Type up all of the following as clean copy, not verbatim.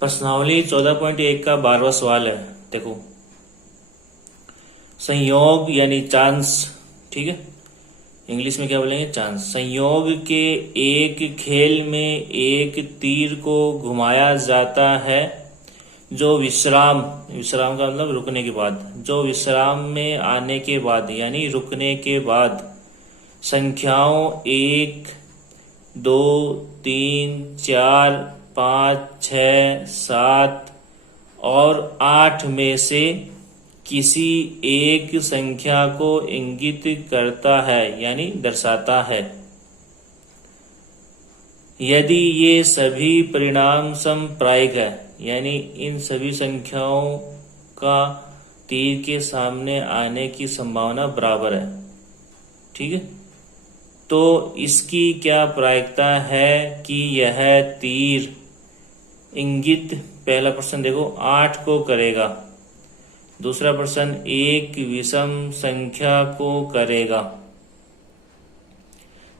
प्रश्नावली 14.1 का 12वां सवाल है। देखो, संयोग यानी चांस, ठीक है, इंग्लिश में क्या बोलेंगे, चांस। संयोग के एक खेल में एक तीर को घुमाया जाता है जो विश्राम, विश्राम का मतलब रुकने के बाद, जो विश्राम में आने के बाद यानी रुकने के बाद संख्याओं 1, 2, 3, 4, 5, 6, 7 और 8 में से किसी एक संख्या को इंगित करता है यानी दर्शाता है। यदि ये सभी परिणाम समप्रायिक है यानी इन सभी संख्याओं का तीर के सामने आने की संभावना बराबर है, ठीक है, तो इसकी क्या प्रायिकता है कि यह तीर इंगित, पहला प्रश्न देखो 8 को करेगा, दूसरा प्रश्न एक विषम संख्या को करेगा,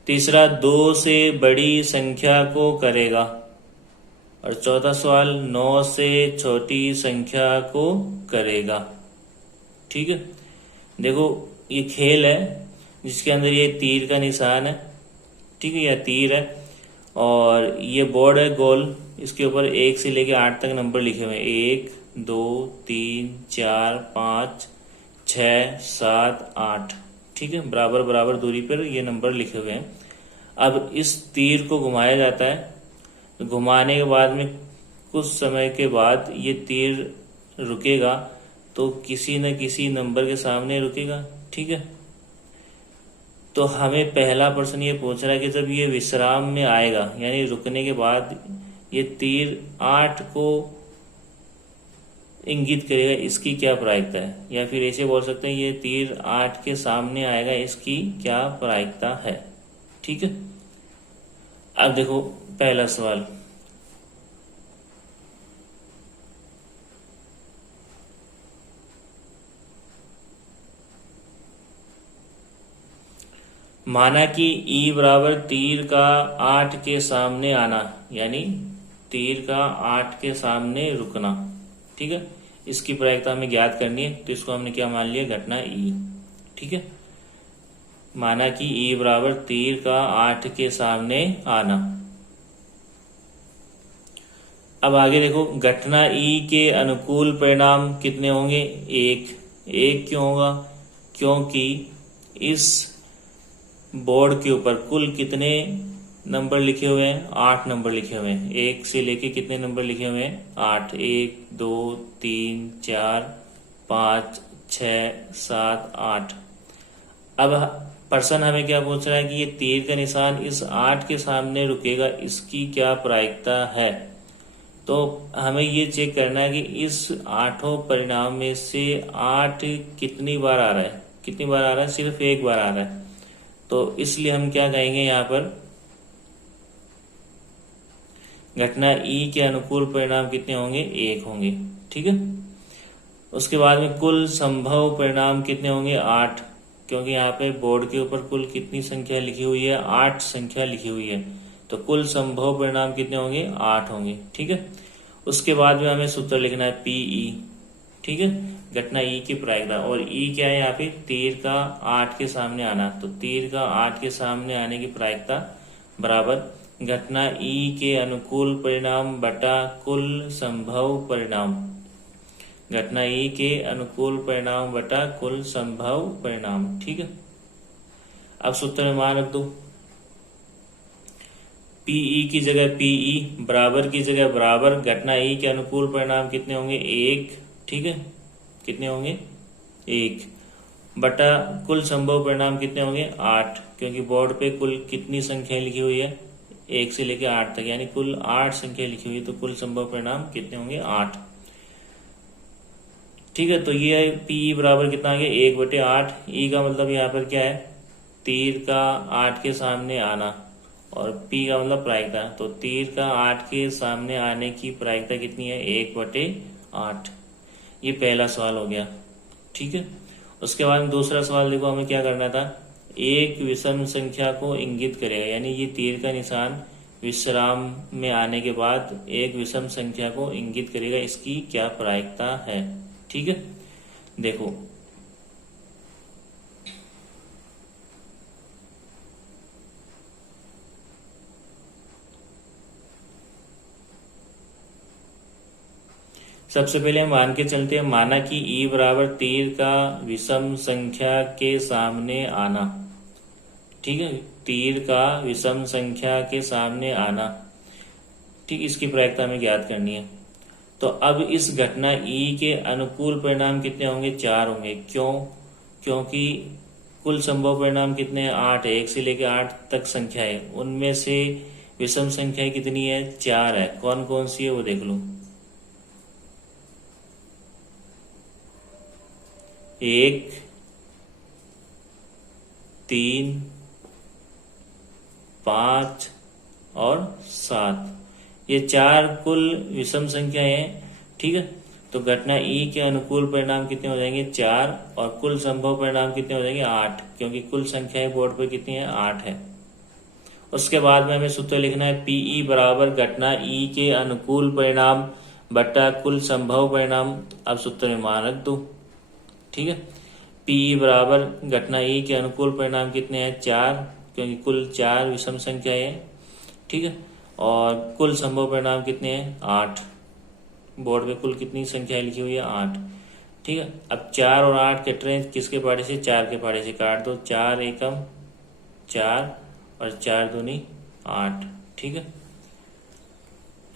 तीसरा 2 से बड़ी संख्या को करेगा और चौथा सवाल 9 से छोटी संख्या को करेगा। ठीक है, देखो ये खेल है जिसके अंदर ये तीर का निशान है, ठीक है, यह तीर है और ये बोर्ड है गोल, इसके ऊपर 1 से लेके 8 तक नंबर लिखे हुए हैं, 1, 2, 3, 4, 5, 6, 7, 8, ठीक है, बराबर बराबर दूरी पर ये नंबर लिखे हुए हैं। अब इस तीर को घुमाया जाता है, तो घुमाने के बाद में कुछ समय के बाद ये तीर रुकेगा, तो किसी न किसी नंबर के सामने रुकेगा, ठीक है। तो हमें पहला प्रश्न ये पूछ रहा है कि जब ये विश्राम में आएगा यानी रुकने के बाद ये तीर 8 को इंगित करेगा, इसकी क्या प्रायिकता है, या फिर ऐसे बोल सकते हैं ये तीर 8 के सामने आएगा, इसकी क्या प्रायिकता है, ठीक है। अब देखो पहला सवाल, माना कि E बराबर तीर का 8 के सामने आना यानी तीर का 8 के सामने रुकना, ठीक है, इसकी प्रायिकता हमें ज्ञात करनी है, तो इसको हमने क्या मान लिया, घटना E, ठीक है। माना कि E बराबर तीर का 8 के सामने आना। अब आगे देखो, घटना E के अनुकूल परिणाम कितने होंगे, 1। 1 क्यों होगा, क्योंकि इस बोर्ड के ऊपर कुल कितने नंबर लिखे हुए हैं, 8 नंबर लिखे हुए हैं, 1 से लेके कितने नंबर लिखे हुए हैं, 8, 1, 2, 3, 4, 5, 6, 7, 8। अब प्रश्न हमें क्या पूछ रहा है कि ये तीर का निशान इस 8 के सामने रुकेगा, इसकी क्या प्रायिकता है। तो हमें ये चेक करना है कि इस 8 परिणाम में से 8 कितनी बार आ रहा है, कितनी बार आ रहा है, सिर्फ एक बार आ रहा है, तो इसलिए हम क्या कहेंगे यहाँ पर, घटना E के अनुकूल परिणाम कितने होंगे, 1 होंगे, ठीक है। उसके बाद में कुल संभव परिणाम कितने होंगे, 8, क्योंकि यहाँ पे बोर्ड के ऊपर कुल कितनी संख्या लिखी हुई है, 8 संख्या लिखी हुई है, तो कुल संभव परिणाम कितने होंगे, 8 होंगे, ठीक है। उसके बाद में हमें सूत्र लिखना है PE, ठीक है, घटना E की प्रायिकता, और E क्या है यहाँ पे, तीर का 8 के सामने आना, तो तीर का 8 के सामने आने की प्रायिकता बराबर घटना E के अनुकूल परिणाम बटा कुल संभव परिणाम, घटना E के अनुकूल परिणाम बटा कुल संभव परिणाम, ठीक है। अब सूत्र में मान रख दो, PE की जगह PE, बराबर की जगह बराबर, घटना E के अनुकूल परिणाम कितने होंगे, 1, ठीक है, कितने होंगे, 1 बटा कुल संभव परिणाम कितने होंगे, 8, क्योंकि बोर्ड पे कुल कितनी संख्या लिखी हुई है, 1 से लेकर 8 तक, यानी कुल 8 संख्या लिखी हुई है, तो कुल संभव परिणाम कितने होंगे, 8, ठीक है। तो ये PE बराबर कितना आ गया, 1/8। E का मतलब यहाँ पर क्या है, तीर का 8 के सामने आना, और P का मतलब प्रायिकता, तो तीर का 8 के सामने आने की प्रायिकता कितनी है, 1/8। ये पहला सवाल हो गया, ठीक है। उसके बाद में दूसरा सवाल देखो, हमें क्या करना था, एक विषम संख्या को इंगित करेगा, यानी ये तीर का निशान विश्राम में आने के बाद एक विषम संख्या को इंगित करेगा, इसकी क्या प्रायिकता है। ठीक है, देखो सबसे पहले हम मान के चलते हैं, माना कि ई बराबर तीर का विषम संख्या के सामने आना। ठीक है, तीर का विषम संख्या के सामने आना। ठीक, इसकी प्रायिकता हमें ज्ञात करनी है। तो अब इस घटना ई के अनुकूल परिणाम कितने होंगे, 4 होंगे। क्यों? क्योंकि कुल संभव परिणाम कितने हैं, 8 है। 1 से लेकर 8 तक संख्या है, उनमें से विषम संख्या कितनी है, 4 है। कौन कौन सी है वो देख लो। 1, 3, 5 और 7, ये 4 कुल विषम संख्याएं हैं। ठीक है, तो घटना ई के अनुकूल परिणाम कितने हो जाएंगे, 4, और कुल संभव परिणाम कितने हो जाएंगे, 8, क्योंकि कुल संख्याएं बोर्ड पर कितनी है, 8 है। उसके बाद में हमें सूत्र लिखना है, पीई बराबर घटना ई के अनुकूल परिणाम बटा कुल संभव परिणाम। अब सूत्र में मान रख दो। ठीक है, पीई बराबर घटना ई के अनुकूल परिणाम कितने हैं, 4, क्योंकि कुल 4 विषम संख्याएं हैं। ठीक है, और कुल संभव परिणाम कितने हैं, 8। बोर्ड पे कुल कितनी संख्या लिखी हुई है, 8। ठीक है, अब 4 और 8 कट रहे हैं, किसके पहाड़े से, 4 के पहाड़े से काट दो। 4 एकम 4 और 4 दूनी 8। ठीक है,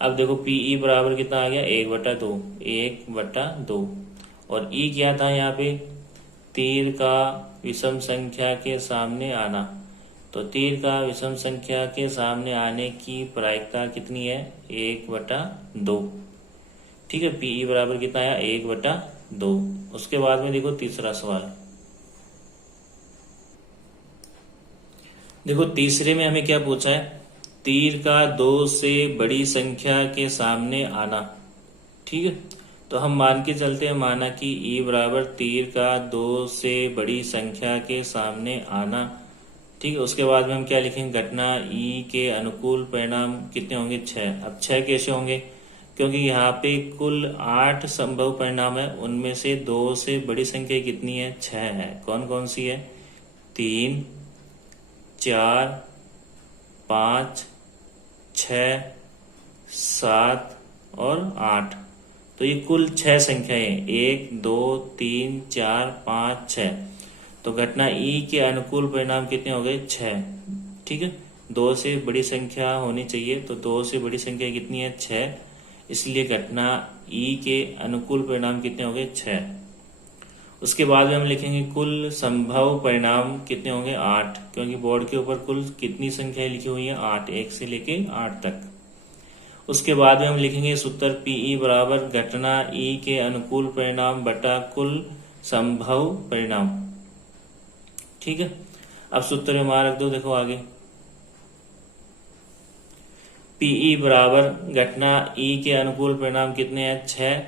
अब देखो पीई बराबर कितना आ गया, 1/2, 1/2। और ई क्या था यहाँ पे, तीर का विषम संख्या के सामने आना। तो तीर का विषम संख्या के सामने आने की प्रायिकता कितनी है, 1/2। ठीक है, पीई बराबर कितना आया, 1/2। उसके बाद में देखो तीसरा सवाल। देखो तीसरे में हमें क्या पूछा है, तीर का 2 से बड़ी संख्या के सामने आना। ठीक है, तो हम मान के चलते हैं, माना कि ई बराबर तीर का 2 से बड़ी संख्या के सामने आना। ठीक है, उसके बाद में हम क्या लिखेंगे, घटना ई के अनुकूल परिणाम कितने होंगे, 6। अब 6 कैसे होंगे, क्योंकि यहाँ पे कुल 8 संभव परिणाम है, उनमें से 2 से बड़ी संख्या कितनी है, 6 है। कौन कौन सी है, 3, 4, 5, 6, 7 और 8। तो ये कुल 6 संख्याएं, 1, 2, 3, 4, 5, 6। तो घटना ई के अनुकूल परिणाम कितने हो गए, 6। ठीक है, 2 से बड़ी संख्या होनी चाहिए, तो 2 से बड़ी संख्या कितनी है, 6। इसलिए घटना ई के अनुकूल परिणाम कितने हो गए, 6। उसके बाद में हम लिखेंगे कुल संभव परिणाम कितने होंगे, 8, क्योंकि बोर्ड के ऊपर कुल कितनी संख्या लिखी हुई है, 8, 1 से लेके 8 तक। उसके बाद में हम लिखेंगे सूत्र पीई बराबर घटना ई के अनुकूल परिणाम बटा कुल संभव परिणाम। ठीक है, अब सूत्र में मान रख दो। देखो आगे, पीई बराबर घटना ई के अनुकूल परिणाम कितने हैं, 6।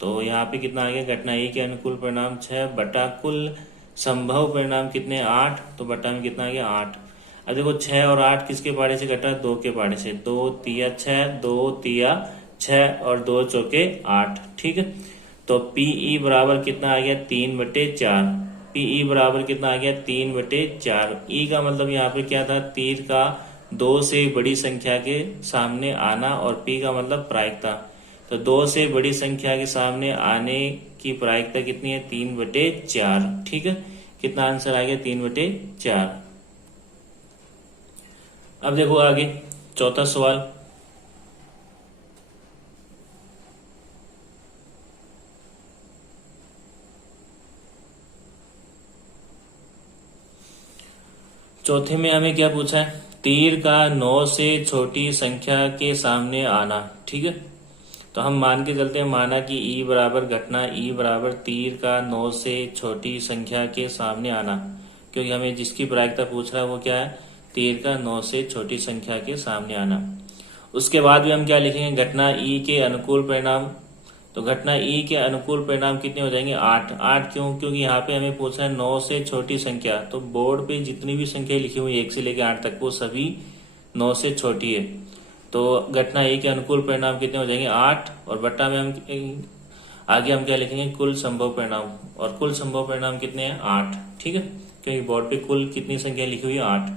तो यहाँ पे कितना आ गया, घटना ई के अनुकूल परिणाम 6 बटा कुल संभव परिणाम कितने, 8। तो बटा में कितना आ गया, 8। अब देखो 6 और 8 किसके पहाड़े से कटा, 2 के पहाड़े से। 2 तिया 6, 2 तिया 6 और 2 चौके 8। ठीक है, तो पीई बराबर कितना आ गया, 3/4। पीई बराबर कितना आ गया, 3/4। ई का मतलब यहाँ पे क्या था, तीर का 2 से बड़ी संख्या के सामने आना, और पी का मतलब प्रायिकता। तो 2 से बड़ी संख्या के सामने आने की प्रायिकता कितनी है, 3/4। ठीक है, कितना आंसर आ गया, 3/4। अब देखो आगे चौथा सवाल। चौथे में हमें क्या पूछा है, तीर का 9 से छोटी संख्या के सामने आना। ठीक है, तो हम मान के चलते हैं, माना कि ई बराबर घटना ई बराबर तीर का 9 से छोटी संख्या के सामने आना, क्योंकि हमें जिसकी प्रायिकता पूछ रहा है वो क्या है, तीर का 9 से छोटी संख्या के सामने आना। उसके बाद भी हम क्या लिखेंगे, घटना ई के अनुकूल परिणाम। तो घटना ई के अनुकूल परिणाम कितने हो जाएंगे, 8। 8 क्यों, क्योंकि यहाँ पे हमें पूछा है 9 से छोटी संख्या। तो बोर्ड पे जितनी भी संख्या लिखी हुई 1 से लेकर 8 तक, वो सभी 9 से छोटी है। तो घटना ए के अनुकूल परिणाम कितने हो जाएंगे 8, और बट्टा में हम आगे हम क्या लिखेंगे कुल संभव परिणाम, और कुल संभव परिणाम कितने हैं 8, ठीक है, क्योंकि बोर्ड पे कुल कितनी संख्या लिखी हुई है 8।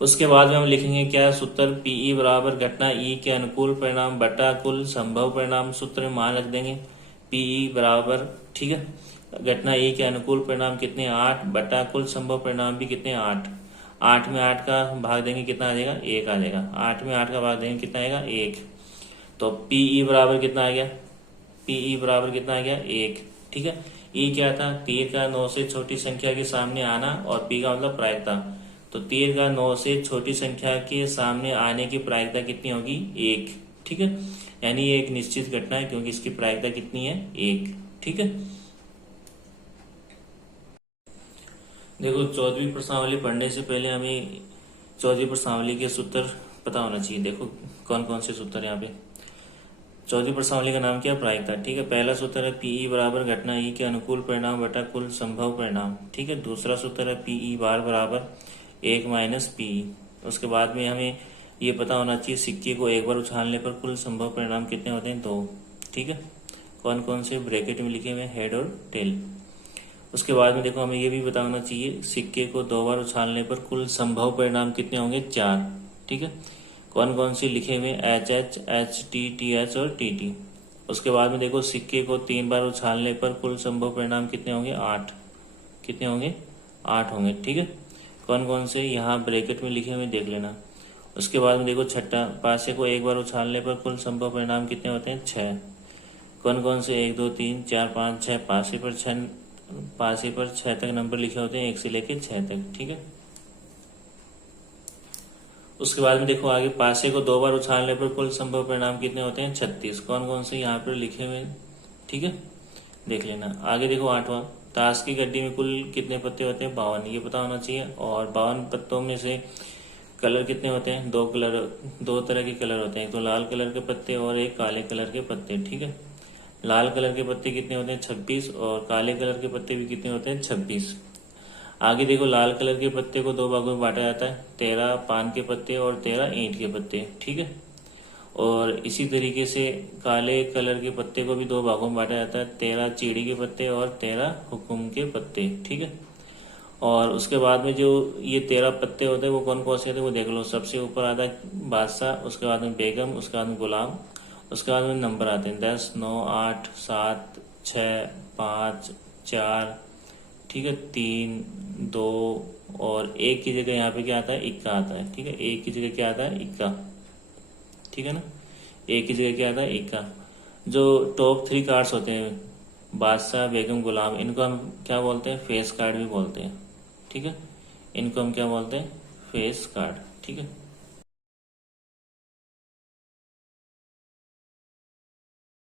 उसके बाद में हम लिखेंगे क्या सूत्र, पीई बराबर घटना ई के अनुकूल परिणाम बटा कुल संभव परिणाम, सूत्र में मान रख देंगे पीई बराबर, ठीक है, घटना ई के अनुकूल परिणाम कितने 8 बटा कुल संभव परिणाम भी कितने 8, 8 में 8 का भाग देंगे कितना आ जाएगा 1 आ जाएगा, 8 में 8 का भाग देंगे कितना आएगा 1, तो पीई बराबर कितना आ गया, पीई बराबर कितना आ गया 1, ठीक है। ई क्या था, तीर का 9 से छोटी संख्या के सामने आना, और पी का मतलब प्रायिकता, तो तीर का 9 से छोटी संख्या के सामने आने की प्रायिकता कितनी होगी 1, ठीक है, यानी ये एक निश्चित घटना है क्योंकि इसकी प्रायिकता कितनी है 1, ठीक है। देखो 14वीं प्रश्नावली पढ़ने से पहले हमें 14वीं प्रश्नावली के सूत्र पता होना चाहिए। देखो कौन कौन से सूत्र यहाँ पे, 14वीं प्रश्नावली का नाम क्या है प्रायिकता, ठीक है। पहला सूत्र है पीई बराबर घटना ई के अनुकूल परिणाम बटा कुल संभव परिणाम, ठीक है। दूसरा सूत्र है पीई बार बराबर 1 माइनस पीई। उसके बाद में हमें ये पता होना चाहिए सिक्के को एक बार उछालने पर कुल संभव परिणाम कितने होते हैं 2, ठीक है। कौन कौन से ब्रैकेट में लिखे हुए हेड और टेल। उसके बाद में देखो हमें ये भी पता होना चाहिए सिक्के को 2 बार उछालने पर कुल संभव परिणाम कितने होंगे 4, ठीक है। कौन कौन से लिखे हुए H H H T T H और टी टी। उसके बाद में देखो सिक्के को 3 बार उछालने पर कुल संभव परिणाम कितने होंगे 8, कितने होंगे 8 होंगे, ठीक है। कौन कौन से यहाँ ब्रैकेट में लिखे हुए देख लेना। उसके बाद में देखो छठा, पासे को एक बार उछालने पर कुल संभव परिणाम कितने होते हैं 6। कौन कौन से 1 2 3 4 5 6, पासे पर 6 तक नंबर लिखे होते हैं 1 से लेके 6 तक, ठीक है। उसके बाद में देखो आगे पासे को 2 बार उछालने पर कुल संभव परिणाम कितने होते हैं 36। कौन कौन से यहाँ पर लिखे हुए हैं, ठीक है, देख लेना। आगे देखो 8वां, ताश की गड्डी में कुल कितने पत्ते होते हैं 52, ये पता होना चाहिए। और 52 पत्तों में से कलर कितने होते हैं 2 कलर, 2 तरह के कलर होते हैं, एक तो लाल कलर के पत्ते और एक काले कलर के पत्ते, ठीक है। लाल कलर के पत्ते कितने होते हैं 26, और काले कलर के पत्ते भी कितने होते हैं 26। आगे देखो लाल कलर के पत्ते को 2 भागों में बांटा जाता है, 13 पान के पत्ते और 13 ईंट के पत्ते, ठीक है। और इसी तरीके से काले कलर के पत्ते को भी 2 भागों में बांटा जाता है, 13 चीड़ी के पत्ते और 13 हुकुम के पत्ते, ठीक है। और उसके बाद में जो ये 13 पत्ते होते हैं वो कौन कौन से होते हैं वो देख लो। सबसे ऊपर आता है बादशाह, उसके बाद में बेगम, उसके बाद में गुलाम, उसके बाद में नंबर आते हैं 10 9 8 7 6 5 4, ठीक है, 3 2, और एक की जगह यहाँ पे क्या आता है इक्का आता है, ठीक है। एक की जगह क्या आता है इक्का, ठीक है ना, एक की जगह क्या आता है इक्का। जो टॉप 3 कार्ड्स होते हैं बादशाह बेगम गुलाम, इनको हम क्या बोलते हैं फेस कार्ड भी बोलते हैं, ठीक है। इनको हम क्या बोलते हैं फेस कार्ड, ठीक है।